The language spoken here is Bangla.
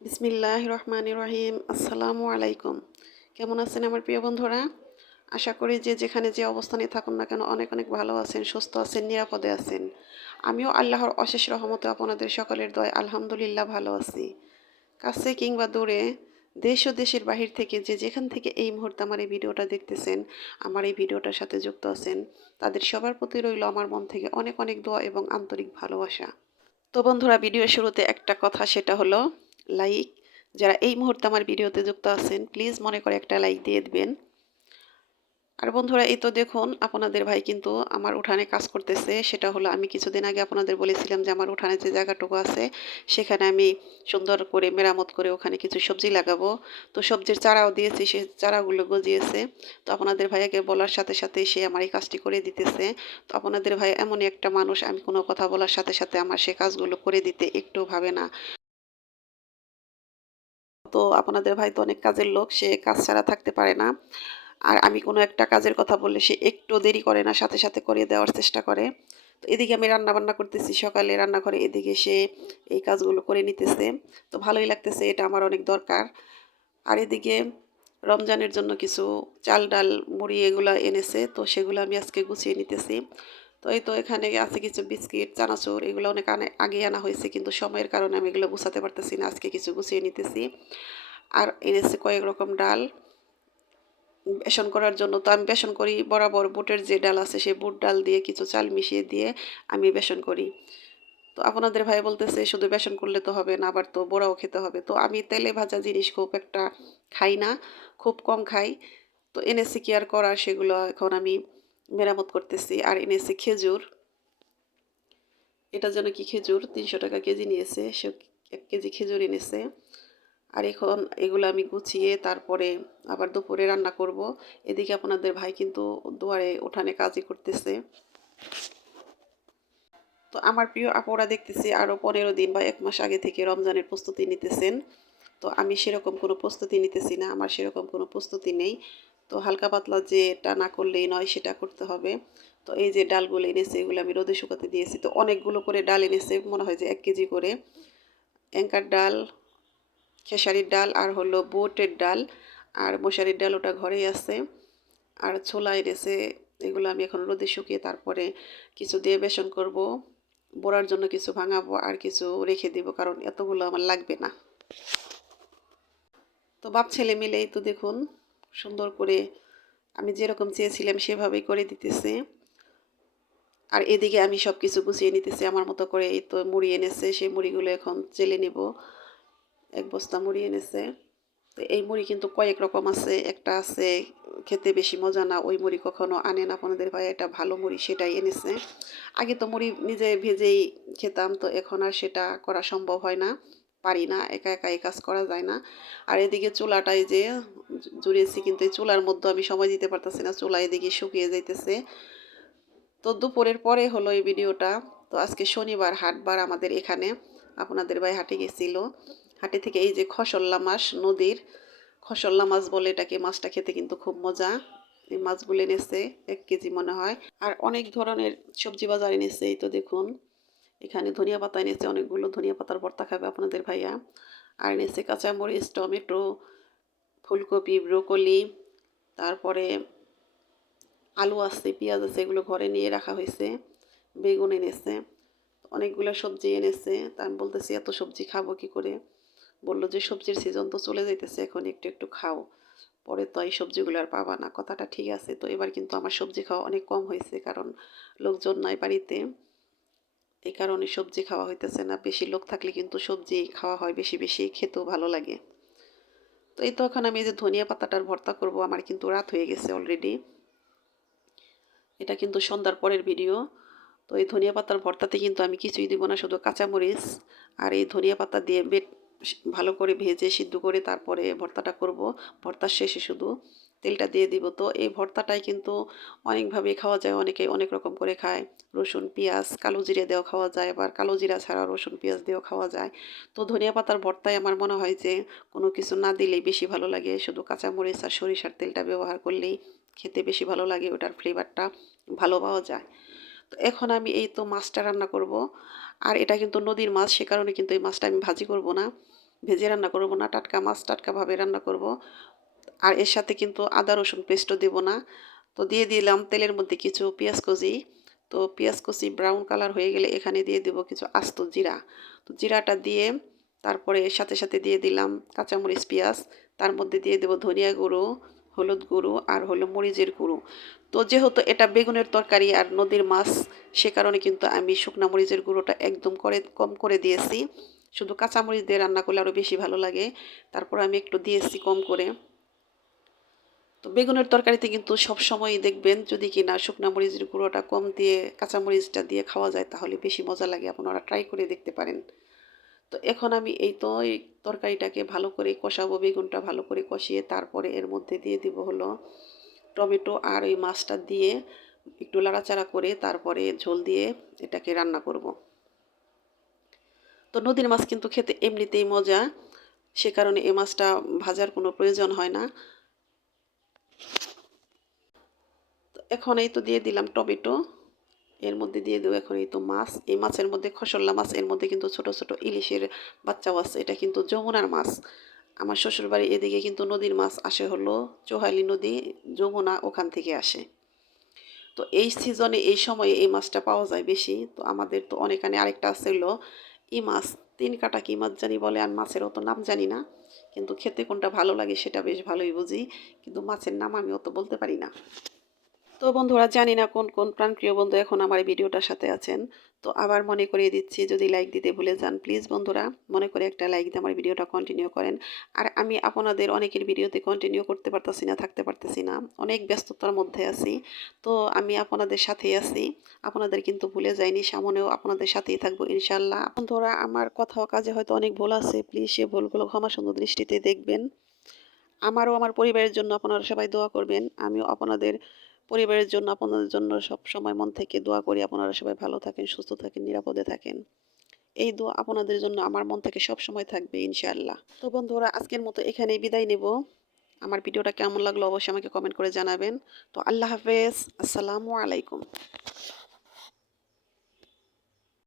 বিসমিল্লাহ রহমানির রহিম। আসসালামু আলাইকুম। কেমন আছেন আমার প্রিয় বন্ধুরা? আশা করি যে যেখানে যে অবস্থানে থাকুন না কেন অনেক অনেক ভালো আছেন, সুস্থ আছেন, নিরাপদে আছেন। আমিও আল্লাহর অশেষ রহমতে আপনাদের সকলের দয় আলহামদুলিল্লাহ ভালো আছি। কাছে কিংবা দূরে, দেশ ও দেশের বাহির থেকে যে যেখান থেকে এই মুহূর্তে আমার এই ভিডিওটা দেখতেছেন, আমার এই ভিডিওটার সাথে যুক্ত আছেন, তাদের সবার প্রতি রইল আমার মন থেকে অনেক অনেক দোয়া এবং আন্তরিক ভালোবাসা। তো বন্ধুরা, ভিডিওর শুরুতে একটা কথা, সেটা হলো লাইক। যারা এই মুহূর্তে আমার ভিডিওতে যুক্ত আছেন প্লিজ মনে করে একটা লাইক দিয়ে দিবেন। আর বন্ধুরা, এই তো দেখুন আপনাদের ভাই কিন্তু আমার উঠানে কাজ করতেছে। সেটা হলো, আমি কিছুদিন আগে আপনাদের বলেছিলাম যে আমার উঠানে যে জায়গাটুকু আছে সেখানে আমি সুন্দর করে মেরামত করে ওখানে কিছু সবজি লাগাবো। তো সবজির চারাও দিয়েছি, সে চারাগুলো গজিয়েছে। তো আপনাদের ভাইয়াকে বলার সাথে সাথে সে আমার এই কাজটি করে দিতেছে। তো আপনাদের ভাই এমনই একটা মানুষ, আমি কোনো কথা বলার সাথে সাথে আমার সে কাজগুলো করে দিতে একটু ভাবে না। তো আপনাদের ভাই তো অনেক কাজের লোক, সে কাজ ছাড়া থাকতে পারে না। আর আমি কোনো একটা কাজের কথা বললে সে একটু দেরি করে না, সাথে সাথে করে দেওয়ার চেষ্টা করে। তো এদিকে আমি রান্না বান্না করতেছি সকালে রান্নাঘরে, এদিকে সে এই কাজগুলো করে নিতেছে। তো ভালোই লাগতেছে, এটা আমার অনেক দরকার। আর এদিকে রমজানের জন্য কিছু চাল ডাল মুড়ি এগুলা এনেছে, তো সেগুলো আমি আজকে গুছিয়ে নিতেছি। তো এই তো এখানে আছে কিছু বিস্কিট, চানাচুর, এগুলো অনেক আগে আনা হয়েছে, কিন্তু সময়ের কারণে আমি এগুলো গুছাতে পারতেছি না, আজকে কিছু গুছিয়ে নিতেছি। আর এনেছে কয়েক রকম ডাল বেসন করার জন্য। তো আমি বেসন করি বরাবর, বুটের যে ডাল আছে সেই বুট ডাল দিয়ে কিছু চাল মিশিয়ে দিয়ে আমি বেসন করি। তো আপনাদের ভাই বলতেছে শুধু বেসন করলে তো হবে না, আবার তো বড়াও খেতে হবে। তো আমি তেলে ভাজা জিনিস খুব একটা খাই না, খুব কম খাই। তো এনেছি কি আর করার, সেগুলো এখন আমি মেরামত করতেছি। আর এনেছি খেজুর, এটার জন্য কি খেজুর 300 টাকা কেজি নিয়েছে, সে 1 কেজি খেজুর এনেছে। আর এখন এগুলো আমি গুছিয়ে তারপরে আবার দুপুরে রান্না করব। এদিকে আপনাদের ভাই কিন্তু দুয়ারে উঠানে কাজই করতেছে। তো আমার প্রিয় আপুরা দেখতেছি আরও 15 দিন বা 1 মাস আগে থেকে রমজানের প্রস্তুতি নিতেছেন। তো আমি সেরকম কোনো প্রস্তুতি নিতেছি না, আমার সেরকম কোনো প্রস্তুতি নেই। তো হালকা পাতলা যেটা না করলেই নয় সেটা করতে হবে। তো এই যে ডালগুলো এনেছে এগুলো আমি রোদে শুকাতে দিয়েছি। তো অনেকগুলো করে ডাল এনেছে, মনে হয় যে 1 কেজি করে। অ্যাঙ্কার ডাল, খেসারির ডাল, আর হলো বুটের ডাল, আর মশারির ডাল ওটা ঘরেই আছে। আর ছোলা এনেছে, এগুলো আমি এখন রোদে শুকিয়ে তারপরে কিছু দিয়ে বেসন করব। বড়ার জন্য কিছু ভাঙাবো আর কিছু রেখে দিব, কারণ এতগুলো আমার লাগবে না। তো বাপ ছেলে মিলেই তো দেখুন সুন্দর করে আমি যেরকম চেয়েছিলাম সেভাবেই করে দিতেছে। আর এদিকে আমি সব কিছু গুছিয়ে নিতেছি আমার মতো করে। এই তো মুড়ি এনেছে, সেই মুড়িগুলো এখন চেলে নেব। 1 বস্তা মুড়ি এনেছে। তো এই মুড়ি কিন্তু কয়েক রকম আছে, একটা আছে খেতে বেশি মজা না, ওই মুড়ি কখনো আনে না আপনাদের ভাই, এটা ভালো মুড়ি সেটাই এনেছে। আগে তো মুড়ি নিজে ভেজেই খেতাম, তো এখন আর সেটা করা সম্ভব হয় না, পারি না, একা একা এই কাজ করা যায় না। আর এদিকে চুলাটাই যে জুড়িয়েছি, কিন্তু এই চুলার মধ্যে আমি সময় দিতে পারতেছি না, চুলা এদিকে শুকিয়ে যাইতেছে। তো দুপুরের পরে হলো এই ভিডিওটা। তো আজকে শনিবার, হাটবার আমাদের এখানে, আপনাদের ভাই হাটে গেছিল। হাটে থেকে এই যে খসল্লা মাছ, নদীর খসল্লা মাছ বলে এটাকে, মাছটা খেতে কিন্তু খুব মজা। এই মাছগুলো এনেছে 1 কেজি মনে হয়। আর অনেক ধরনের সবজি বাজার এনেছে, এই তো দেখুন এখানে ধনিয়া পাতা এনেছে অনেকগুলো, ধনিয়া পাতার ভর্তা খাবে আপনাদের ভাইয়া। আর এনেছে কাঁচামরিচ, টমেটো, ফুলকপি, ব্রোকলি, তারপরে আলু আছে, পেঁয়াজ আছে, এগুলো ঘরে নিয়ে রাখা হয়েছে। বেগুন এনেছে, অনেকগুলো সবজি এনেছে। তা আমি বলতেছি এত সবজি খাবো কি করে? বললো যে সবজির সিজন তো চলে যাইতেছে, এখন একটু একটু খাও, পরে তো এই সবজিগুলো আর পাবা না। কথাটা ঠিক আছে। তো এবার কিন্তু আমার সবজি খাওয়া অনেক কম হয়েছে, কারণ লোকজন নাই বাড়িতে, এই কারণে সবজি খাওয়া হইতেছে না। বেশি লোক থাকলে কিন্তু সবজি খাওয়া হয় বেশি বেশি, খেতেও ভালো লাগে। তো এই তো এখন আমি এই যে ধনিয়া পাতাটার ভর্তা করব, আমার কিন্তু রাত হয়ে গেছে অলরেডি, এটা কিন্তু সন্ধ্যার পরের ভিডিও। তো এই ধনিয়া পাতার ভর্তাতে কিন্তু আমি কিছুই দিব না, শুধু কাঁচামরিচ আর এই ধনিয়া পাতা দিয়ে ভালো করে ভেজে সিদ্ধ করে তারপরে ভর্তাটা করব। ভর্তার শেষে শুধু তেলটা দিয়ে দিব। তো এই ভর্তাটাই কিন্তু অনেকভাবে খাওয়া যায়, অনেকে অনেক রকম করে খায়। রসুন পেঁয়াজ কালো জিরে দিয়েও খাওয়া যায়, আবার কালো জিরা ছাড়া রসুন পেঁয়াজ দিয়েও খাওয়া যায়। তো ধনিয়া পাতার ভর্তায় আমার মনে হয় যে কোনো কিছু না দিলেই বেশি ভালো লাগে, শুধু কাঁচামরিচ আর সরিষার তেলটা ব্যবহার করলেই খেতে বেশি ভালো লাগে, ওটার ফ্লেভারটা ভালো পাওয়া যায়। তো এখন আমি এই তো মাছটা রান্না করব। আর এটা কিন্তু নদীর মাছ, সে কারণে কিন্তু এই মাছটা আমি ভাজি করব না, ভেজে রান্না করব না, টাটকা মাছ টাটকাভাবে রান্না করব। আর এর সাথে কিন্তু আদা রসুন পেস্টও দেব না। তো দিয়ে দিলাম তেলের মধ্যে কিছু পেঁয়াজ কুচি। তো পেঁয়াজ কুচি ব্রাউন কালার হয়ে গেলে এখানে দিয়ে দেব কিছু আস্ত জিরা। তো জিরাটা দিয়ে তারপরে এর সাথে সাথে দিয়ে দিলাম কাঁচামরিচ পেঁয়াজ। তার মধ্যে দিয়ে দেব ধনিয়া গুঁড়ো, হলুদ গুঁড়ো আর হলো মরিচের গুঁড়ো। তো যেহেতু এটা বেগুনের তরকারি আর নদীর মাছ, সে কারণে কিন্তু আমি শুকনা মরিচের গুঁড়োটা একদম কম করে দিয়েছি। শুধু কাঁচামরিচ দিয়ে রান্না করলে আরও বেশি ভালো লাগে। তারপর আমি একটু দিয়েছি কম করে। তো বেগুনের তরকারিতে কিন্তু সবসময়ই দেখবেন যদি কিনা শুকনা মরিচের গুঁড়োটা কম দিয়ে কাঁচা মরিচটা দিয়ে খাওয়া যায় তাহলে বেশি মজা লাগে, আপনারা ট্রাই করে দেখতে পারেন। তো এখন আমি এই তরকারিটাকে ভালো করে কষাবো, বেগুনটা ভালো করে কষিয়ে তারপরে এর মধ্যে দিয়ে দিব হলো টমেটো আর ওই মাছটা দিয়ে একটু লাড়াচাড়া করে তারপরে ঝোল দিয়ে এটাকে রান্না করব। তো নদীর মাছ কিন্তু খেতে এমনিতেই মজা, সে কারণে এই মাছটা ভাজার কোনো প্রয়োজন হয় না। এখন এই তো দিয়ে দিলাম টমেটো, এর মধ্যে দিয়ে দেবো এখন এই তো মাছ। এই মাছের মধ্যে খসল্লা মাছ, এর মধ্যে কিন্তু ছোট ছোট ইলিশের বাচ্চাও আছে। এটা কিন্তু যমুনার মাছ। আমার শ্বশুরবাড়ি এদিকে কিন্তু নদীর মাছ আসে হলো চোহালি নদী, যমুনা, ওখান থেকে আসে। তো এই সিজনে এই সময়ে এই মাছটা পাওয়া যায় বেশি। তো আমাদের তো অনেকানে আরেকটা আছে হলো ই মাছ, 3 কাটা কি মাছ জানি বলে, আমি মাছের অত নাম জানি না, কিন্তু খেতে কোনটা ভালো লাগে সেটা বেশ ভালোই বুঝি, কিন্তু মাছের নাম আমি অত বলতে পারি না। তো বন্ধুরা, জানি না কোন কোন প্রাণপ্রিয় বন্ধু এখন আমার এই ভিডিওটার সাথে আছেন। তো আবার মনে করিয়ে দিচ্ছি, যদি লাইক দিতে ভুলে যান প্লিজ বন্ধুরা মনে করে একটা লাইক দিয়ে আমার ভিডিওটা কন্টিনিউ করেন। আর আমি আপনাদের অনেকের ভিডিওতে কন্টিনিউ করতে পারতেছি না, থাকতে পারতেছি না, অনেক ব্যস্ততার মধ্যে আছি। তো আমি আপনাদের সাথেই আছি, আপনাদের কিন্তু ভুলে যাইনি, সামনেও আপনাদের সাথেই থাকবো ইনশাল্লাহ। বন্ধুরা, আমার কথা ও কাজে হয়তো অনেক ভুল আছে, প্লিজ সে ভুলগুলো ক্ষমা সুন্দর দৃষ্টিতে দেখবেন। আমারও আমার পরিবারের জন্য আপনারা সবাই দোয়া করবেন। আমিও আপনাদের পরিবারের জন্য, আপনাদের জন্য সব সময় মন থেকে দোয়া করি। আপনারা সবাই ভালো থাকেন, সুস্থ থাকেন, নিরাপদে থাকেন। এই দোয়া আপনাদের জন্য আমার মন থেকে সব সময় থাকবে ইনশাআল্লাহ। তো বন্ধুরা, আজকের মতো এখানেই বিদায় নেব। আমার ভিডিওটা কেমন লাগলো অবশ্যই আমাকে কমেন্ট করে জানাবেন। তো আল্লাহ হাফেজ, আসসালামু আলাইকুম।